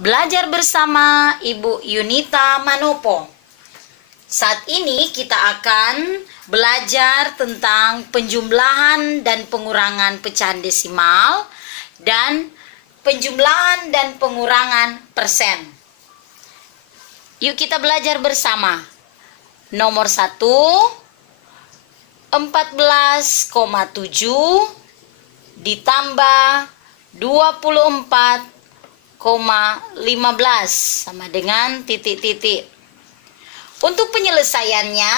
Belajar bersama Ibu Yunita Manopo. Saat ini kita akan belajar tentang penjumlahan dan pengurangan pecahan desimal dan penjumlahan dan pengurangan persen. Yuk kita belajar bersama. Nomor 1, 14,7 ditambah 24,15 sama dengan titik-titik. Untuk penyelesaiannya,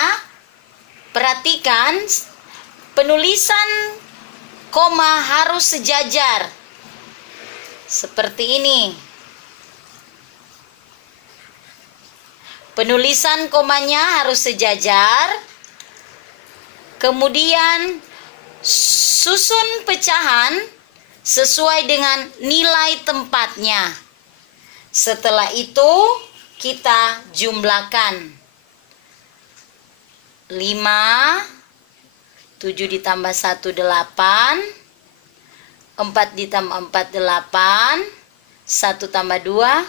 perhatikan penulisan koma harus sejajar. Seperti ini. Penulisan komanya harus sejajar. Kemudian susun pecahan sesuai dengan nilai tempatnya. Setelah itu kita jumlahkan. 5, 7 ditambah 1, 8, 4 ditambah 4, 8, 1 tambah 2,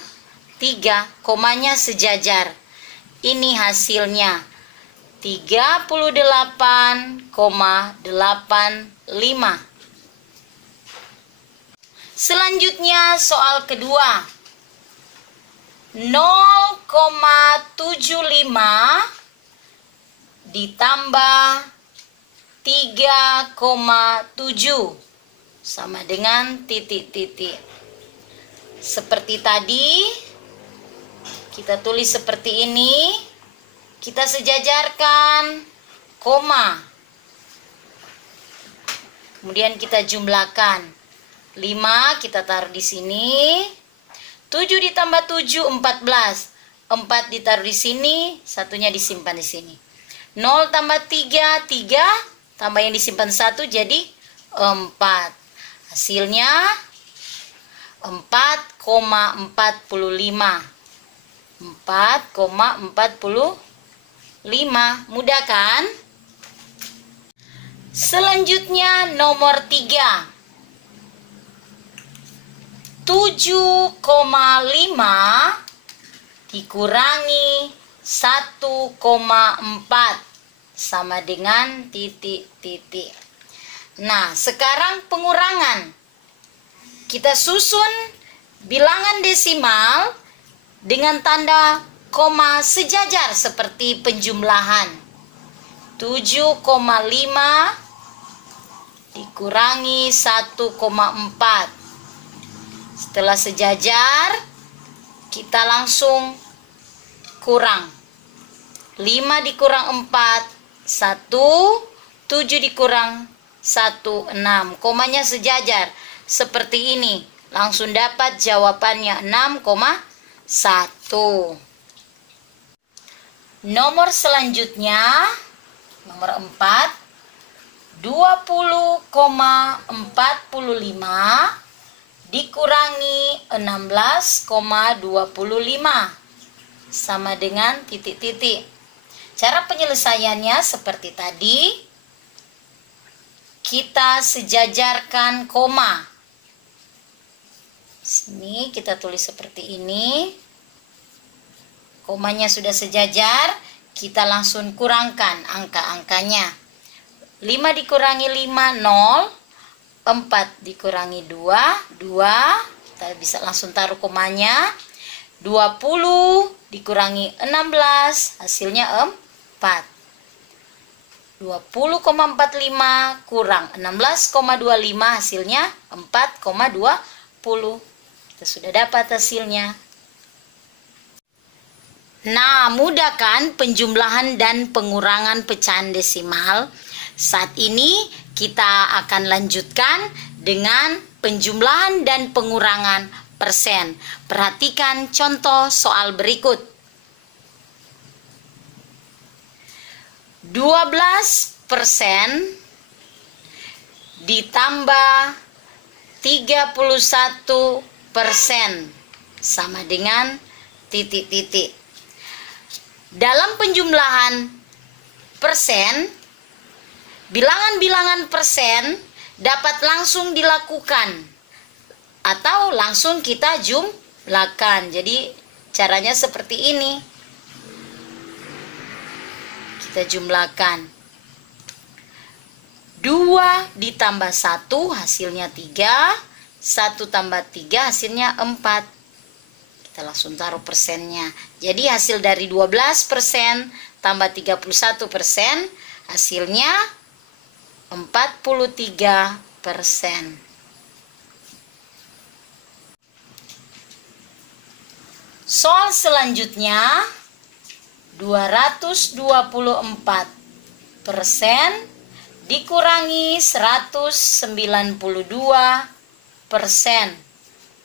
3, komanya sejajar. Ini hasilnya 38,85. Selanjutnya soal kedua. 0,75 ditambah 3,7 sama dengan titik-titik. Seperti tadi, kita tulis seperti ini. Kita sejajarkan koma. Kemudian kita jumlahkan. 5 kita taruh di sini. 7 ditambah 7, 14. 4 ditaruh di sini, satunya disimpan di sini. 0 tambah 3, 3. Tambah yang disimpan 1 jadi 4. Hasilnya 4,45. 4,45. Mudah kan? Selanjutnya nomor 3. 7,5 dikurangi 1,4 sama dengan titik-titik. Nah, sekarang pengurangan. Kita susun bilangan desimal dengan tanda koma sejajar seperti penjumlahan. 7,5 dikurangi 1,4. Setelah sejajar, kita langsung kurang. 5 dikurang 4, 1. 7 dikurang 1, 6. Komanya sejajar. Seperti ini. Langsung dapat jawabannya 6,1. Nomor selanjutnya, nomor 4. 20,45 dikurangi 16,25 sama dengan titik-titik. Cara penyelesaiannya seperti tadi. Kita sejajarkan koma. Sini kita tulis seperti ini. Komanya sudah sejajar, kita langsung kurangkan angka-angkanya. 5 dikurangi 5, 0. 4 dikurangi 2, 2. Kita bisa langsung taruh komanya. 20 dikurangi 16, hasilnya 4. 20,45 kurang 16,25, hasilnya 4,20. Kita sudah dapat hasilnya. Nah, mudah kan penjumlahan dan pengurangan pecahan desimal? Saat ini kita akan lanjutkan dengan penjumlahan dan pengurangan persen. Perhatikan contoh soal berikut. 12% ditambah 31% sama dengan titik-titik. Dalam penjumlahan persen, bilangan-bilangan persen dapat langsung dilakukan atau langsung kita jumlahkan. Jadi caranya seperti ini. Kita jumlahkan. 2 ditambah 1 hasilnya 3. 1 tambah 3 hasilnya 4. Kita langsung taruh persennya. Jadi hasil dari 12% tambah 31% hasilnya 43%. Soal selanjutnya 224% dikurangi 192%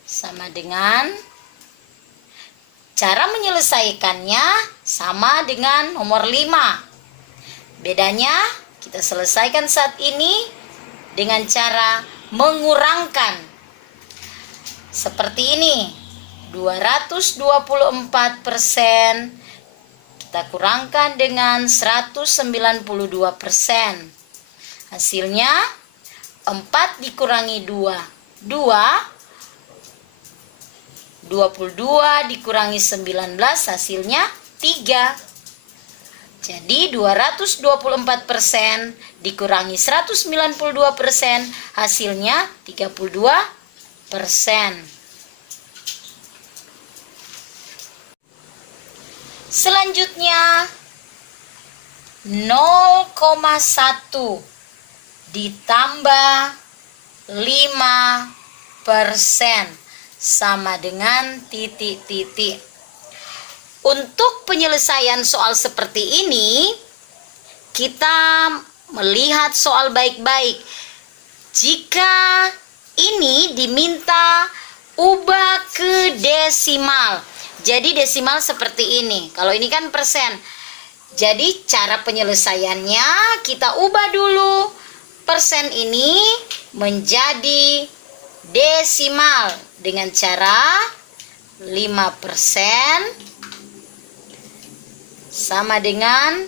sama dengan, cara menyelesaikannya sama dengan nomor 5. Bedanya kita selesaikan saat ini dengan cara mengurangkan. Seperti ini. 224% kita kurangkan dengan 192%. Hasilnya 4 dikurangi 2. 22 dikurangi 19 hasilnya 3. Jadi 224% dikurangi 192% hasilnya 32%. Selanjutnya 0,1 ditambah 5% sama dengan titik-titik. Untuk penyelesaian soal seperti ini, kita melihat soal baik-baik. Jika ini diminta ubah ke desimal, jadi desimal seperti ini. Kalau ini kan persen. Jadi cara penyelesaiannya kita ubah dulu persen ini menjadi desimal dengan cara 5% sama dengan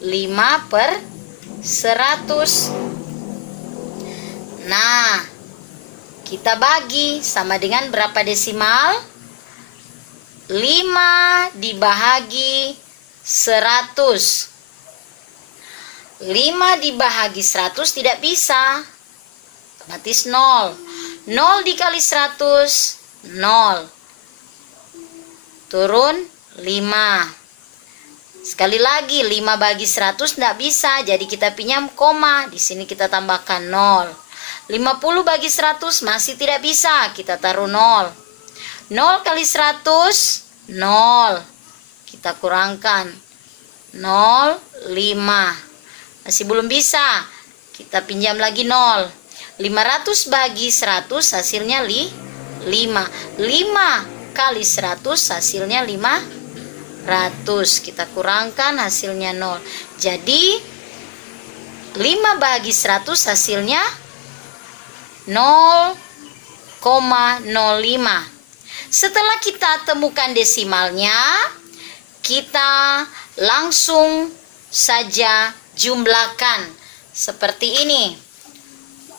5/100. Nah, kita bagi sama dengan berapa desimal? 5 dibahagi 100. 5 dibahagi 100 tidak bisa. Otomatis 0. 0 dikali 100, 0. Turun 5. Sekali lagi 5 bagi 100 tidak bisa. Jadi kita pinjam koma. Di sini kita tambahkan 0. 50 bagi 100 masih tidak bisa. Kita taruh 0. 0 kali 100, 0. Kita kurangkan 0, 5. Masih belum bisa. Kita pinjam lagi 0. 500 bagi 100 hasilnya 5. 5 kali 100 hasilnya 500. Kita kurangkan hasilnya 0. Jadi 5 bagi 100 hasilnya 0,05. Setelah kita temukan desimalnya, kita langsung saja jumlahkan seperti ini.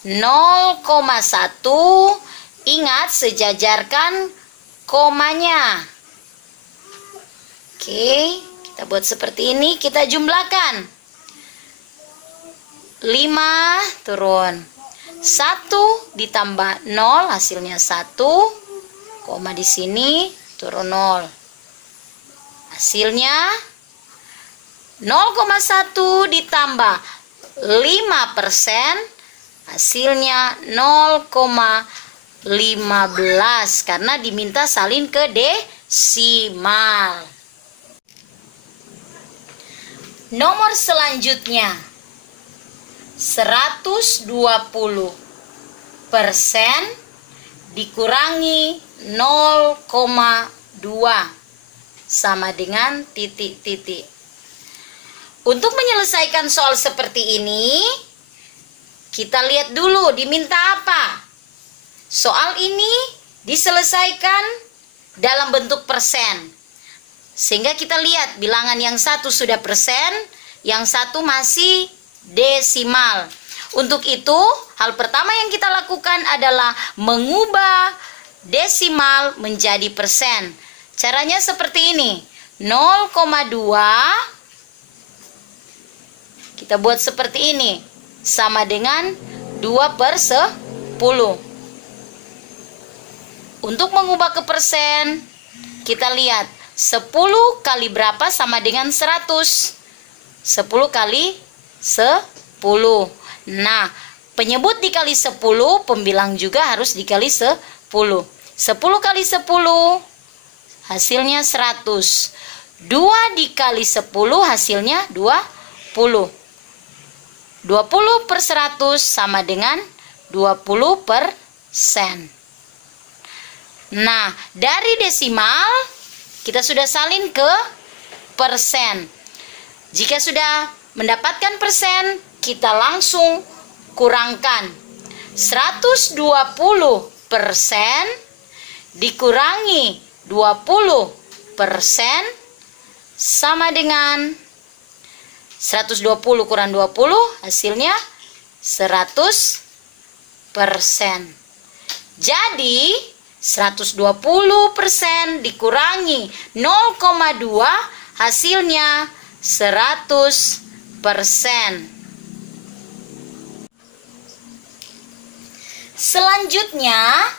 0,1, ingat sejajarkan komanya. Oke, kita buat seperti ini, kita jumlahkan. 5 turun 1 ditambah 0 hasilnya 1, koma di sini turun 0. Hasilnya 0,1 ditambah 5% hasilnya 0,15 karena diminta salin ke desimal. Nomor selanjutnya 120% dikurangi 0,2 sama dengan titik-titik. Untuk menyelesaikan soal seperti ini, kita lihat dulu diminta apa. Soal ini diselesaikan dalam bentuk persen. Sehingga kita lihat bilangan yang satu sudah persen, yang satu masih desimal. Untuk itu, hal pertama yang kita lakukan adalah mengubah desimal menjadi persen. Caranya seperti ini. 0,2 kita buat seperti ini. Sama dengan 2/10. Untuk mengubah ke persen, kita lihat 10 kali berapa sama dengan 100. 10 kali 10. Nah, penyebut dikali 10, pembilang juga harus dikali 10. 10 kali 10 hasilnya 100. 2 dikali 10 hasilnya 20. 20/100 sama dengan 20%. Nah, dari desimal kita sudah salin ke persen. Jika sudah mendapatkan persen, kita langsung kurangkan. 120% dikurangi 20% sama dengan 120 kurang 20 hasilnya 100%. Jadi 120% dikurangi 0,2 hasilnya 100%. Selanjutnya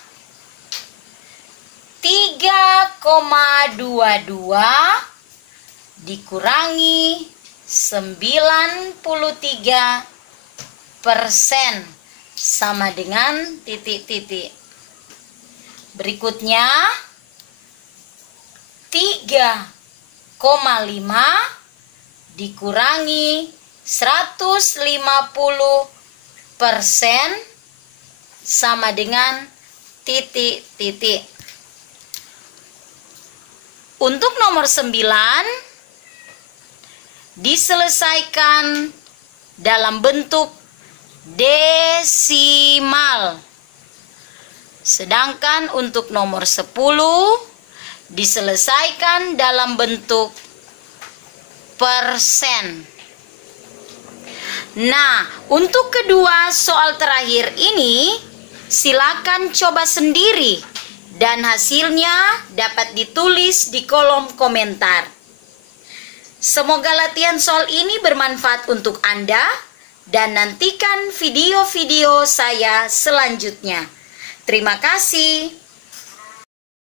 3,22 dikurangi 93% sama dengan titik-titik. Berikutnya 3,5 dikurangi 150% sama dengan titik-titik. Untuk nomor 9 diselesaikan dalam bentuk desimal. Sedangkan untuk nomor 10 diselesaikan dalam bentuk persen. Nah, untuk kedua soal terakhir ini silakan coba sendiri dan hasilnya dapat ditulis di kolom komentar. Semoga latihan soal ini bermanfaat untuk Anda dan nantikan video-video saya selanjutnya. Terima kasih.